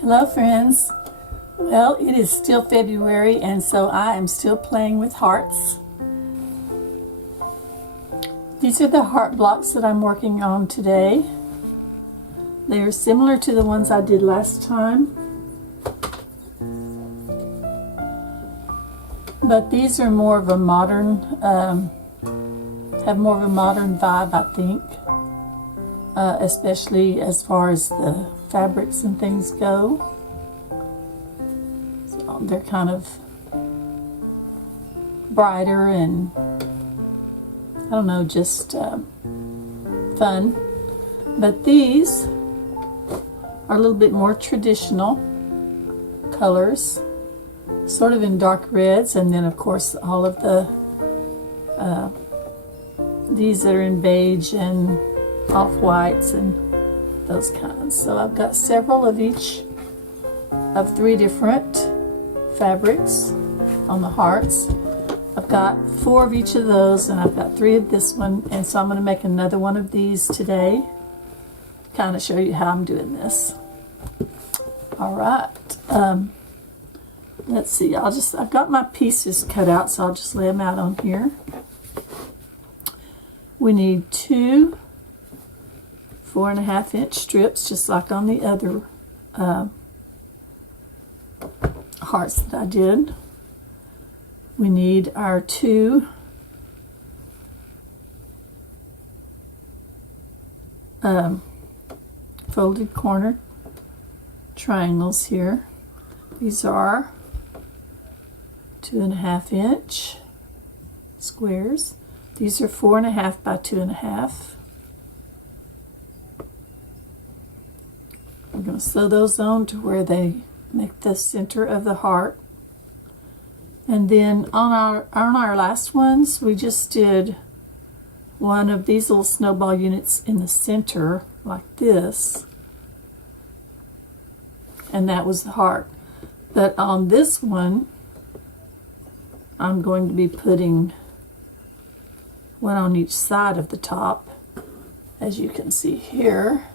Hello friends. Well, it is still February and so I am still playing with hearts. These are the heart blocks that I'm working on today. They are similar to the ones I did last time, but these are more of a modern, have more of a modern vibe, I think, especially as far as the fabrics and things go. So they're kind of brighter and, I don't know, just fun. But these are a little bit more traditional colors, sort of in dark reds, and then of course all of the these that are in beige and off-whites and those kinds. So I've got several of each of 3 different fabrics on the hearts. I've got 4 of each of those, and I've got 3 of this one, and so I'm going to make another one of these today, kind of show you how I'm doing this. All right, let's see, I've got my pieces cut out, so I'll just lay them out on here. We need 2 4.5-inch strips, just like on the other hearts that I did. We need our 2 folded corner triangles here. These are 2.5-inch squares. These are 4.5 by 2.5. I'm going to sew those on to where they make the center of the heart. And then on our last ones, we just did one of these little snowball units in the center like this, and that was the heart. But on this one, I'm going to be putting one on each side of the top, as you can see here.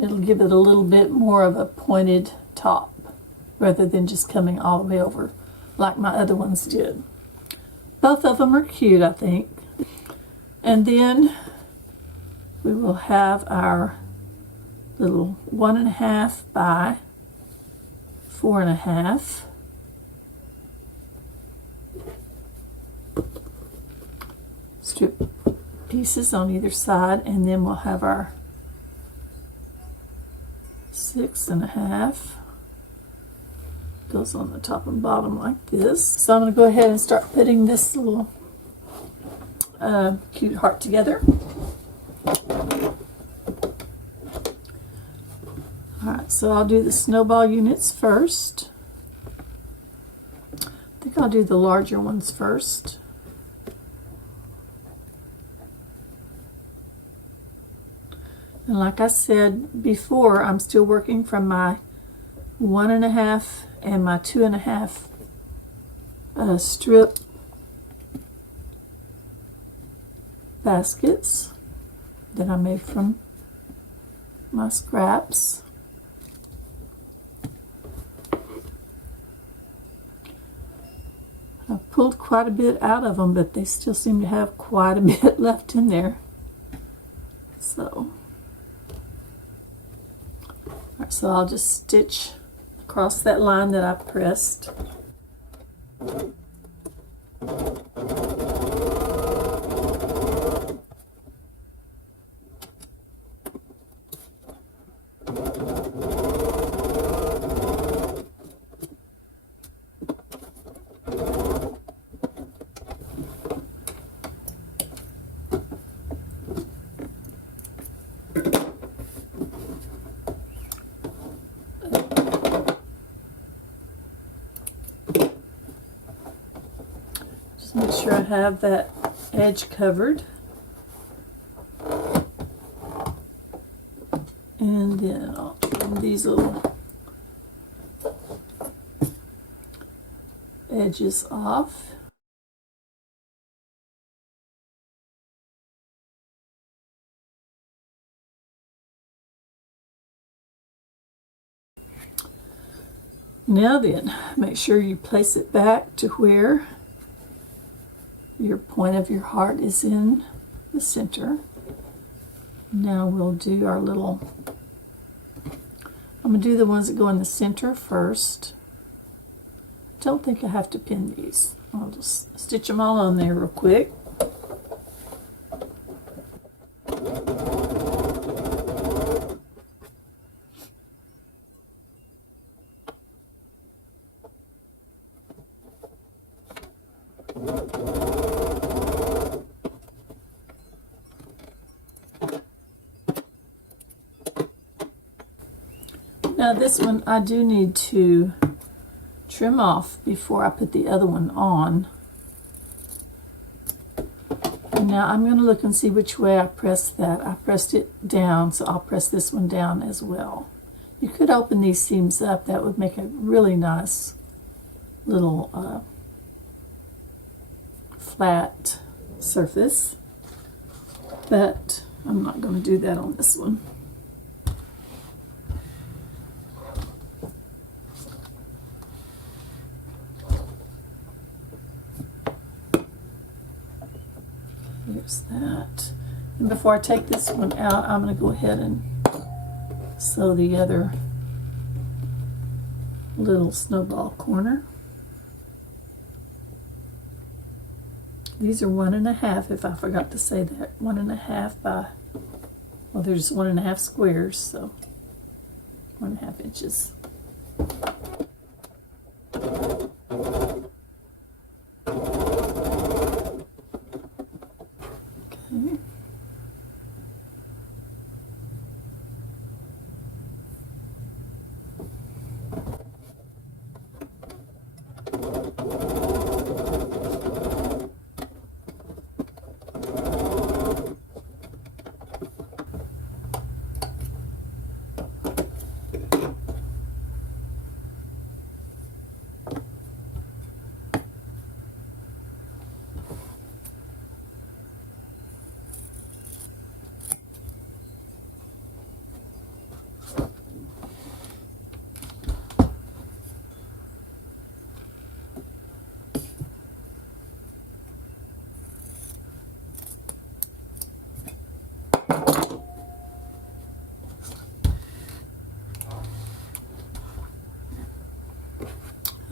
It'll give it a little bit more of a pointed top rather than just coming all the way over like my other ones did. Both of them are cute, I think. And then we will have our little 1.5 by 4.5 strip pieces on either side, and then we'll have our 6.5 goes on the top and bottom like this. So I'm going to go ahead and start putting this little cute heart together. Alright, so I'll do the snowball units first. I think I'll do the larger ones first. And like I said before, I'm still working from my 1.5 and my 2.5 strip baskets that I made from my scraps. I've pulled quite a bit out of them, but they still seem to have quite a bit left in there. So I'll just stitch across that line that I pressed. Make sure I have that edge covered. And then I'll trim these little edges off. Now then, make sure you place it back to where your point of your heart is in the center. Now we'll do our little, I'm going to do the ones that go in the center first. Don't think I have to pin these. I'll just stitch them all on there real quick. Now this one I do need to trim off before I put the other one on. And now I'm going to look and see which way I pressed that. I pressed it down, so I'll press this one down as well. You could open these seams up. That would make a really nice little flat surface. But I'm not going to do that on this one. Here's that. And before I take this one out, I'm going to go ahead and sew the other little snowball corner. These are 1.5, if I forgot to say that. 1.5 by, well, there's 1.5 squares, so 1.5 inches.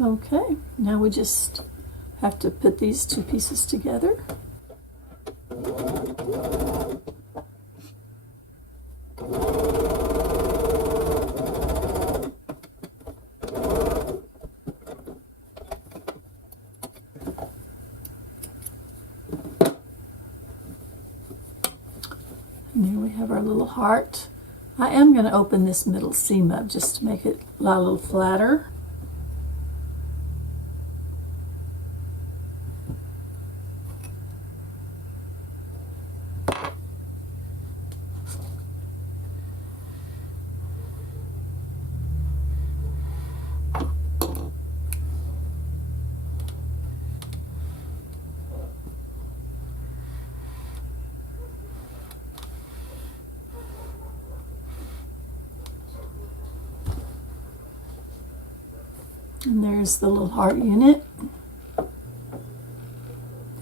Okay, now we just have to put these two pieces together. And there we have our little heart. I am going to open this middle seam up just to make it lie a little flatter. And there's the little heart unit.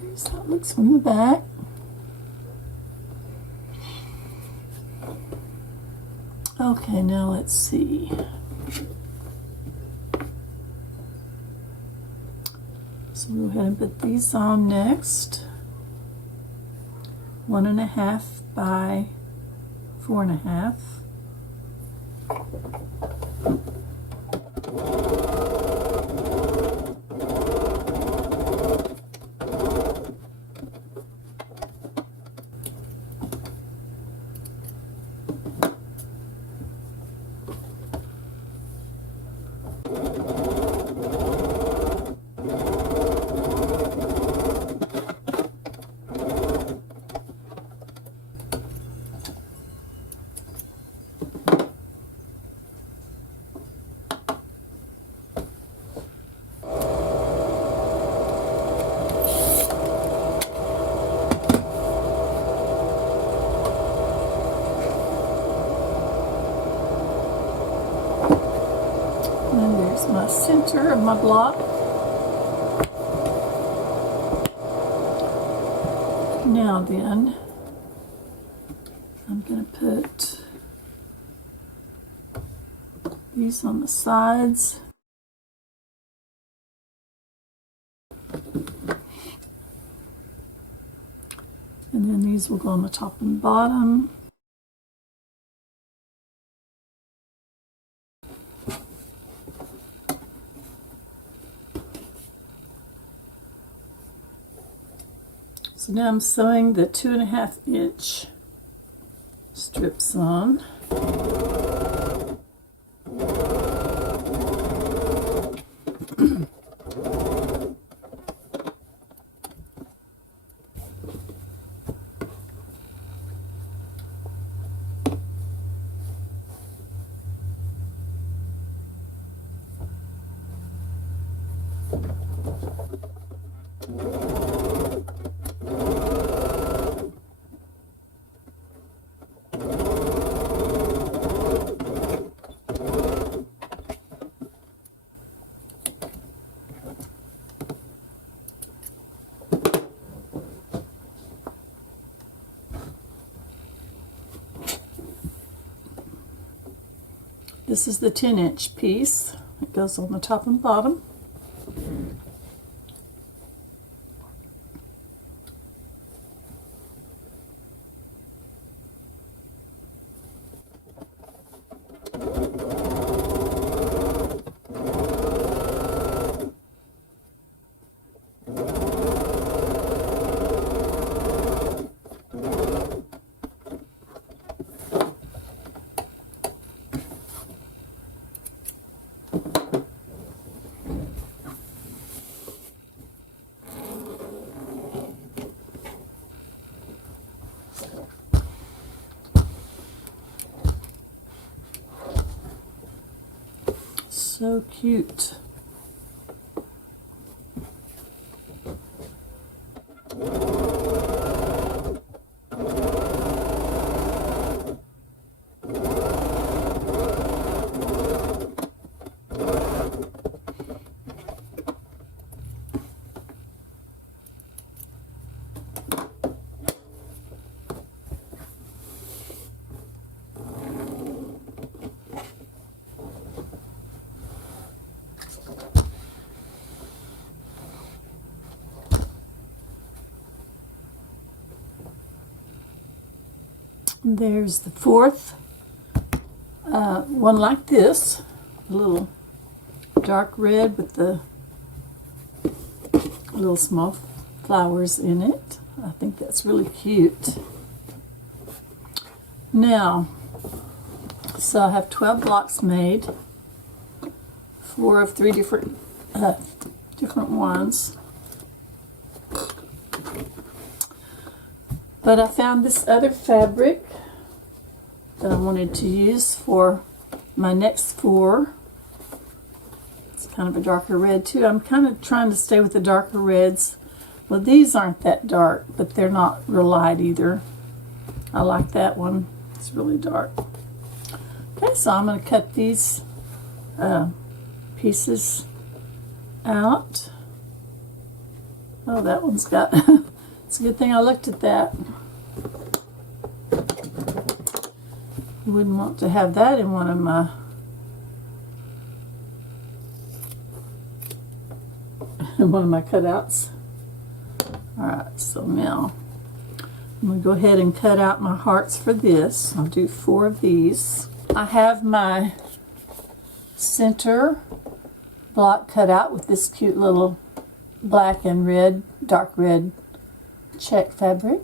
There's how it looks from the back. Okay, now let's see. So we'll go ahead and put these on next. 1.5 by 4.5. There's my center of my block. Now then, I'm going to put these on the sides. And then these will go on the top and bottom. So now I'm sewing the 2.5 inch strips on. This is the 10-inch piece. It goes on the top and bottom. So cute. There's the fourth one like this, a little dark red with the little small flowers in it. I think that's really cute. Now, so I have 12 blocks made, 4 of 3 different ones. But I found this other fabric that I wanted to use for my next 4. It's kind of a darker red too. I'm kind of trying to stay with the darker reds. Well, these aren't that dark, but they're not real light either. I like that one. It's really dark. Okay, so I'm going to cut these pieces out. Oh, that one's got... It's a good thing I looked at that. You wouldn't want to have that in one of my cutouts. Alright, so now I'm going to go ahead and cut out my hearts for this. I'll do 4 of these. I have my center block cut out with this cute little black and red, dark red check fabric.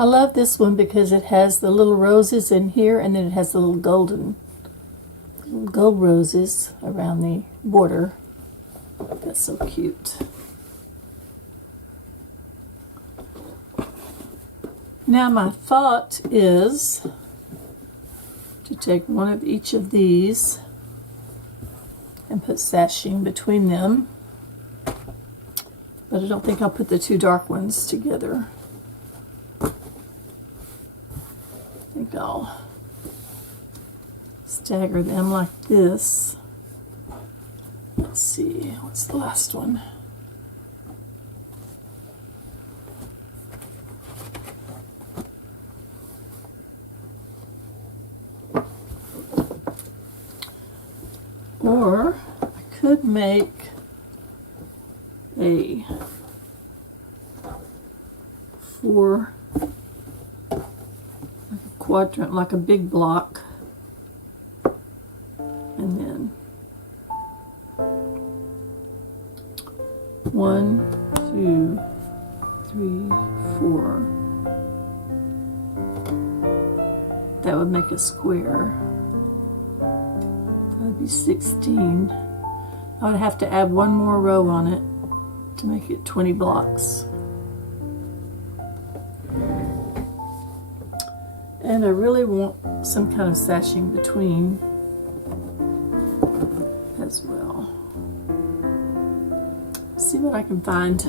I love this one because it has the little roses in here, and then it has the little gold roses around the border. That's so cute. Now my thought is to take one of each of these and put sashing between them. But I don't think I'll put the two dark ones together. I think I'll stagger them like this. Let's see, what's the last one? Or I could make a quadrant, like a big block, and then 1, 2, 3, 4. That would make a square. That would be 16. I would have to add one more row on it to make it 20 blocks. And I really want some kind of sashing between as well. See what I can find.